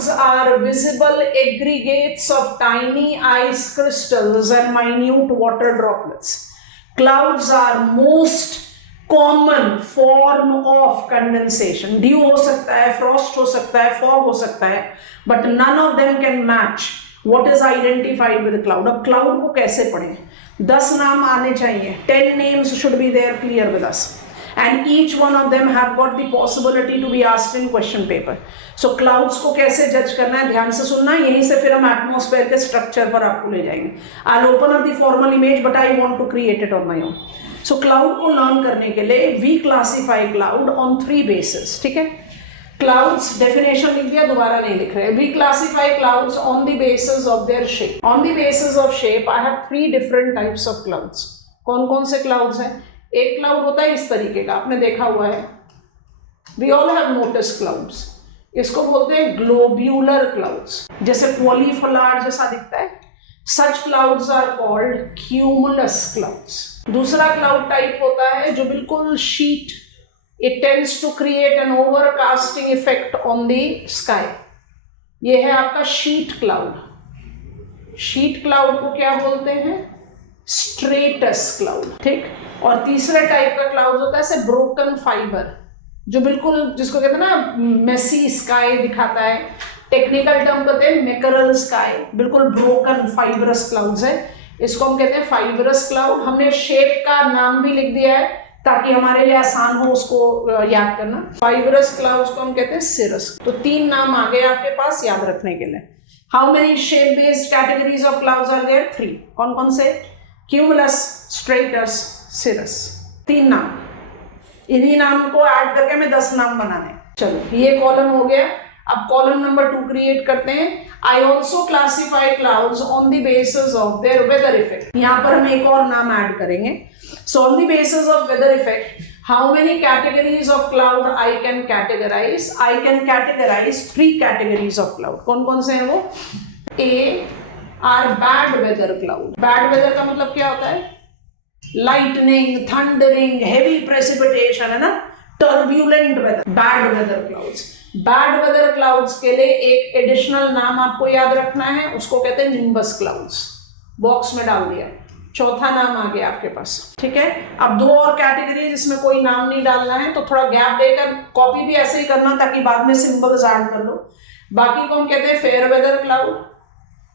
Clouds are visible aggregates of tiny ice crystals and minute water droplets. Clouds are most common form of condensation. Dew हो सकता है, frost हो सकता है, fog हो सकता है, but none of them can match what is identified with cloud. अब cloud को कैसे पढ़ें? 10 नाम आने चाहिए. 10 names should be there clear with us. And each one of them have got the possibility to be asked in question paper. So clouds को कैसे जज करना है, ध्यान से सुनना. यहीं से फिर हम एटमॉस्फेयर के स्ट्रक्चर पर आपको ले जाएंगे. I'll open up the formal image, but I want to create it on my own. So cloud को लर्न करने के लिए we classify cloud on 3 bases. ठीक है? Clouds definition लिख दिया, दोबारा नहीं लिख रहे. We classify clouds on the basis of their shape. On the basis of shape, I have 3 different types of clouds. कौन कौन से clouds हैं? एक क्लाउड होता है इस तरीके का, आपने देखा हुआ है. We all have noticed clouds. इसको बोलते हैं ग्लोब्यूलर क्लाउड्स, जैसे कॉलीफ्लावर जैसा दिखता है. Such clouds are called cumulus clouds. दूसरा क्लाउड टाइप होता है जो बिल्कुल sheet. It tends to create an overcasting effect on the sky. ये है आपका शीट क्लाउड. शीट क्लाउड को क्या बोलते हैं? स्ट्रेटस क्लाउड. ठीक. और तीसरे टाइप का क्लाउड होता है ऐसे ब्रोकन फाइबर, जो बिल्कुल जिसको कहते हैं ना मेसी स्काई दिखाता है. टेक्निकल टर्म कहते हैं मैकरल स्काई. बिल्कुल ब्रोकन फाइबरस क्लाउड्स है. इसको हम कहते हैं फाइबरस क्लाउड. हमने शेप का नाम भी लिख दिया है ताकि हमारे लिए आसान हो उसको याद करना. फाइबरस क्लाउड्स को हम कहते हैं सिरस. तो 3 नाम आ गए आपके पास याद रखने के लिए. How many shape based categories of clouds are there? 3. कौन कौन से? क्यूमुलस, स्ट्रेटस, सिरस. 3 नाम. इन्हीं नाम को ऐड करके हमें 10 नाम बनाने. चलो ये कॉलम हो गया. अब कॉलम नंबर 2 क्रिएट करते हैं. I also classify clouds on the basis of their weather effect. यहाँ पर हम एक और नाम ऐड करेंगे. So on the basis of weather effect, how many categories of cloud I can categorise? I can categorise 3 categories of cloud. कौन कौन से हैं वो? A are bad weather cloud. Bad weather का मतलब क्या होता है? लाइटनिंग, थंडरिंग, हेवी प्रेसिपिटेशन, है ना, turbulent weather. Bad weather clouds. Bad weather clouds के लिए एक एडिशनल नाम आपको याद रखना है, उसको कहते हैं निम्बस क्लाउड्स. बॉक्स में डाल दिया. चौथा नाम आ गया आपके पास. ठीक है. अब 2 और कैटेगरी जिसमें कोई नाम नहीं डालना है, तो थोड़ा गैप देकर कॉपी भी ऐसे ही करना ताकि बाद में सिंबल्स ऐड कर लो. बाकी को हम कहते हैं फेयर वेदर क्लाउड,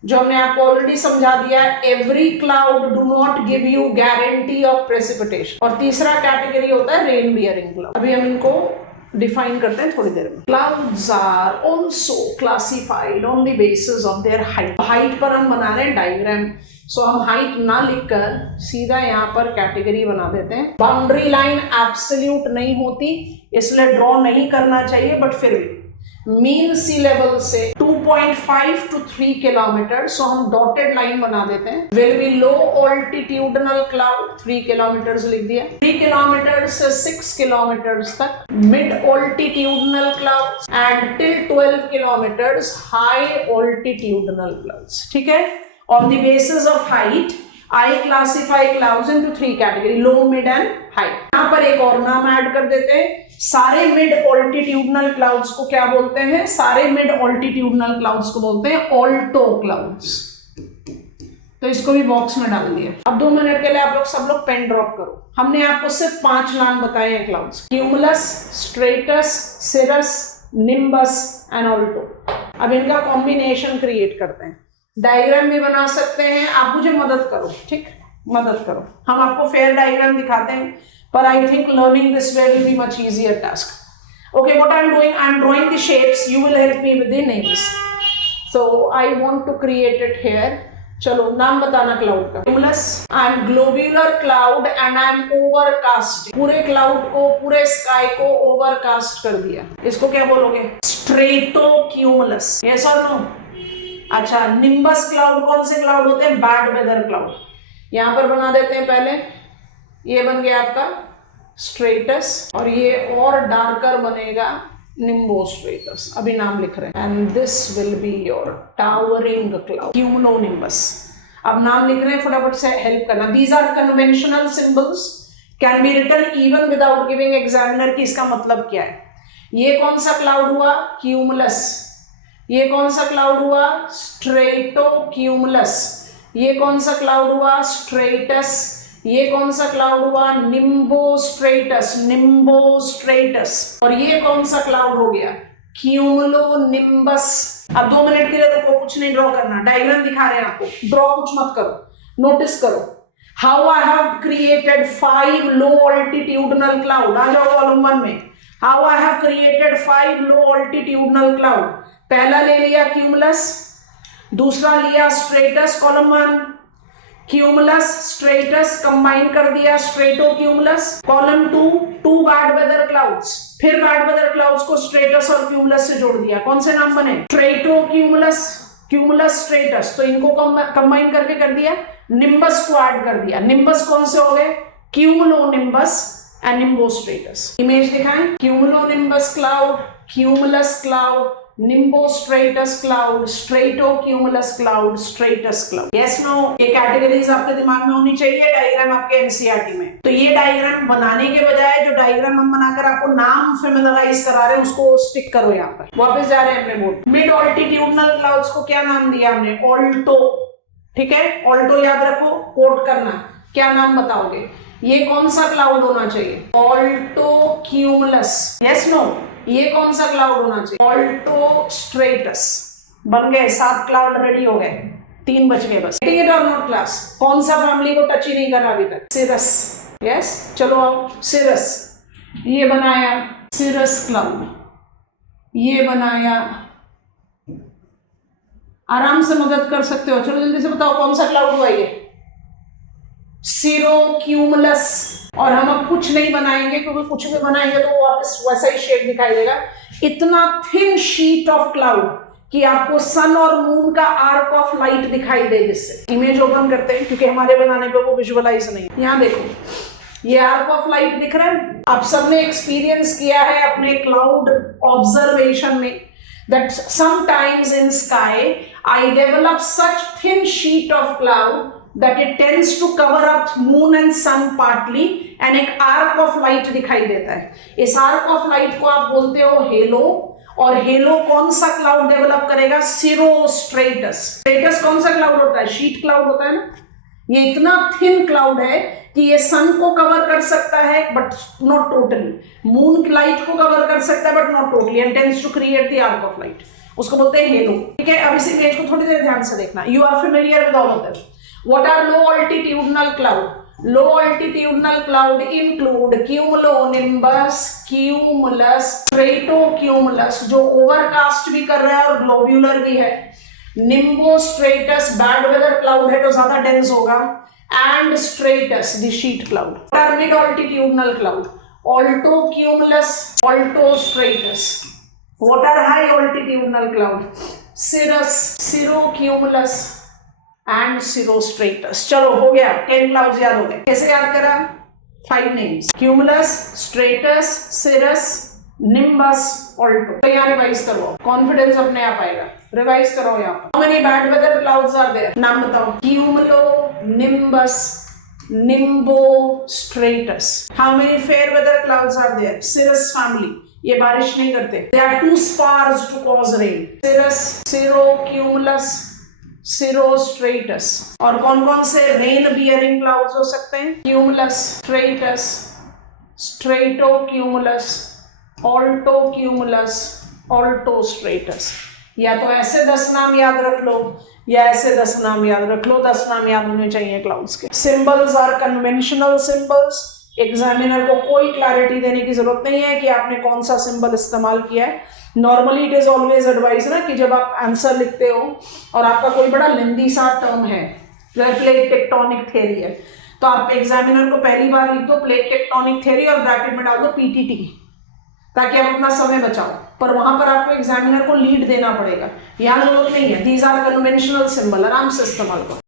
जो हमने आपको ऑलरेडी समझा दिया है. Every cloud do not give you guarantee of precipitation. और तीसरा कैटेगरी होता है रेन बियरिंग क्लाउड. अभी हम इनको डिफाइन करते हैं थोड़ी देर में. Clouds are also classified on the basis of their height. Height पर हम बना रहे हैं डायग्राम. सो हम हाइट ना लिखकर सीधा यहाँ पर कैटेगरी बना देते हैं. बाउंड्री लाइन एब्सोल्यूट नहीं होती, इसलिए ड्रॉ नहीं करना चाहिए, बट फिर भी मीन सी लेवल से 2.5 to 3 किलोमीटर. सो हम डॉटेड लाइन बना देते हैं. Will be low altitudinal cloud. 3 kilometre लिख दिया. 3 किलोमीटर से 6 किलोमीटर तक mid altitudinal clouds and till 12 kilometre high altitudinal clouds. ठीक है. On the basis of height I classify clouds into 3 category, low, mid and high. यहाँ पर एक और नाम ऐड कर देते हैं. सारे मिड ऑल्टीट्यूडनल क्लाउड्स को क्या बोलते हैं? सारे मिड ऑल्टीट्यूडनल क्लाउड्स को बोलते हैं ऑल्टो क्लाउड्स. तो इसको भी बॉक्स में डाल दिया. अब 2 मिनट के लिए आप लोग सब लोग पेन ड्रॉप करो. हमने आपको सिर्फ 5 नाम बताए हैं clouds. Cumulus, stratus, cirrus, nimbus and alto. अब इनका कॉम्बिनेशन क्रिएट करते हैं. डायग्राम भी बना सकते हैं. आप मुझे मदद करो. ठीक, मदद करो. हम आपको फेयर डायग्राम दिखाते हैं, पर I think learning this way will be much easier task. Okay, what I am doing, I am drawing the shapes. You will help me with the names. So I want to create it here. चलो नाम बताना cloud का. Cumulus. I am globular cloud and I am overcast. पूरे cloud को, पूरे sky को overcast कर दिया. इसको क्या बोलोगे? स्ट्रेटोक्यूमुलस. यस और नो? अच्छा, निम्बस क्लाउड कौन से क्लाउड होते हैं? Bad weather cloud. यहां पर बना देते हैं पहले. ये बन गया आपका स्ट्रेटस, और ये और डार्कर बनेगा निम्बोस्ट्रेटस. अभी नाम लिख रहे हैं. And this will be your towering cloud, cumulonimbus. अब नाम लिख रहे हैं, फटाफट से हेल्प करना. These are conventional symbols, can be written even without giving examiner कि इसका मतलब क्या है. ये कौन सा क्लाउड हुआ? क्यूमुलस. ये कौन सा क्लाउड हुआ? स्ट्रेटोक्यूमुलस। ये कौन सा क्लाउड हुआ? स्ट्रेटस। ये कौन सा क्लाउड हुआ? निम्बोस्ट्रेटस, निम्बोस्ट्रेटस। और ये कौन सा क्लाउड हो गया? क्यूमुलोनिम्बस। अब 2 मिनट के लिए तो कुछ नहीं ड्रॉ करना, डायग्राम दिखा रहे हैं आपको, ड्रॉ कुछ मत करो, नोटिस करो। How I have created 5 low altitudinal cloud. आ जाओ कॉलम 1 में। How I have created 5 low altitudinal cloud. पहला ले लिया क्यूमुलस, दूसरा लिया stratus, column 1, cumulus stratus combine कर दिया stratocumulus. Column 2, 2 bad weather clouds, फिर बैड वेदर क्लाउड्स को स्ट्रेटस और क्यूमुलस से जोड़ दिया। कौन से नाम बने? स्ट्रेटोक्यूमुलस, क्यूमुलस स्ट्रेटस। तो इनको कंबाइन करके कर दिया, निम्बस को ऐड कर दिया। निम्बस कौन से हो गए? Cumulonimbus and nimbostratus. इमेज दिखाएं, cumulonimbus cloud, cumulus cloud, nimbostratus cloud, stratocumulus cloud, stratus cloud. Yes no? ये कैटेगरीज आपके दिमाग में होनी चाहिए डायग्राम आपके एनसीईआरटी में। तो ये डायग्राम बनाने के बजाय जो डायग्राम हम बनाकर आपको नाम फेमिलराइज करा रहे हैं उसको स्टिक करो। यहाँ पर वापस जा रहे हैं अपने बोर्ड। मिड ऑल्टीट्यूडनल क्लाउड्स को क्या नाम दिया हमने? ऑल्टो। ठीक है, ऑल्टो याद रखो, कोट करना। क्या नाम बताओगे? ये कौन सा क्लाउड होना चाहिए? ऑल्टोक्यूमुलस। Yes no? ये कौन सा क्लाउड होना चाहिए? ऑल्टोस्ट्रेटस। बन गए 7 क्लाउड रेडी हो गए, 3 बच गए बस। इट और नॉट क्लास, कौन सा फैमिली को टच ही नहीं करा अभी तक? सिरस। यस, चलो आओ। सिरस, ये बनाया सिरस क्लाउड, ये बनाया। आराम से मदद कर सकते हो, चलो जल्दी से बताओ कौन सा क्लाउड हुआ ये? सिरोक्यूमुलस। और हम अब कुछ नहीं बनाएंगे क्योंकि कुछ भी बनाएंगे तो वापस वैसा ही शेप दिखाई देगा। इतना थिन शीट ऑफ क्लाउड कि आपको सन और मून का आर्क ऑफ लाइट दिखाई दे। जिससे इमेज ओपन करते हैं क्योंकि हमारे बनाने पे वो विजुअलाइज नहीं। यहाँ देखो, ये आर्क ऑफ लाइट दिख रहा है। आप सबने एक्सपीरियंस किया है अपने क्लाउड ऑब्जर्वेशन में that sometimes in sky I develop such thin sheet of cloud that it tends to cover up moon and sun partly and एक arc of light दिखाई देता है। इस arc of light को आप बोलते हो हेलो। और हेलो कौन सा क्लाउड डेवलप करेगा? सिरोस्ट्रेटस। स्ट्रेटस कौन सा क्लाउड होता है? शीट क्लाउड होता है ना। ये इतना थिन क्लाउड है कि ये सन को कवर कर सकता है but not totally, moon light को कवर कर सकता है but not totally, and tends to create the arc of light. उसको बोलते हैं हेलो। ठीक है, अब इस इमेज को थोड़ी देर ध्यान से देखना। You are familiar with all of them. What are low altitudinal cloud? Low altitudinal cloud include cumulonimbus, cumulus, stratocumulus जो ओवरकास्ट भी कर रहा है और ग्लोब्यूलर भी है, निम्बोस्ट्रेटस बैड वेदर क्लाउड है तो ज्यादा डेंस होगा, and stratus the sheet cloud. What are mid altitudinal cloud? Altocumulus, altostratus. What are high altitudinal cloud? Cirrus, cirrocumulus and cirrostratus. चलो हो गया, 10 clouds याद हो गए। कैसे याद करा? 5 names: cumulus, stratus, cirrus, nimbus, alto। तो यहाँ रिवाइज करो, कॉन्फिडेंस अपने आप आएगा। रिवाइज करो यहाँ पर। How many bad weather clouds are there? नाम बताओ। Cumulonimbus, nimbostratus. How many fair weather clouds are there? Cirrus family. ये बारिश नहीं करते। They are too sparse to cause rain. Cirrus, cirrocumulus, cirrostratus. और कौन कौन से rain bearing clouds हो सकते हैं? Cumulus, stratus, stratocumulus, altocumulus, altostratus। या तो ऐसे 10 नाम याद रख लो या ऐसे 10 नाम याद रख लो। 10 नाम याद होने चाहिए क्लाउड्स के। Symbols are conventional symbols. Examiner को कोई क्लैरिटी देने की जरूरत नहीं है कि आपने कौन सा सिंबल इस्तेमाल किया है। Normally it is always advise ना कि जब आप आंसर लिखते हो और आपका कोई बड़ा लेंदी सा टर्म है, प्लेट टेक्टोनिक थ्योरी है, तो आप एग्जामिनर को पहली बार लिख दो प्लेट टेक्टोनिक थ्योरी और ब्रैकेट में डाल दो पीटीटी, ताकि आप अपना समय बचाओ। पर वहां पर आपको एग्जामिनर को लीड देना पड़ेगा। यहाँ जरूरत नहीं है। दीज आर कन्वेंशनल सिंबल, आराम से इस्तेमाल करो।